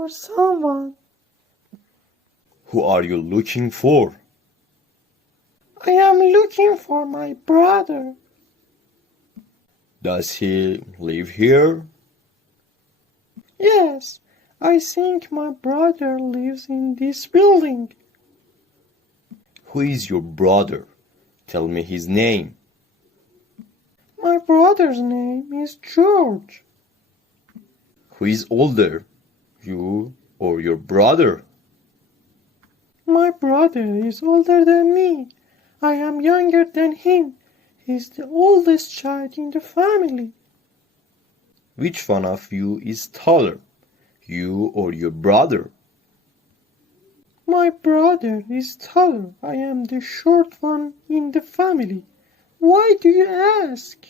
for someone. Who are you looking for? I am looking for my brother. Does he live here? Yes, I think my brother lives in this building. Who is your brother? Tell me his name. My brother's name is George. Who is older, you or your brother? My brother is older than me. I am younger than him. He's the oldest child in the family. Which one of you is taller, you or your brother? My brother is taller. I am the short one in the family. Why do you ask?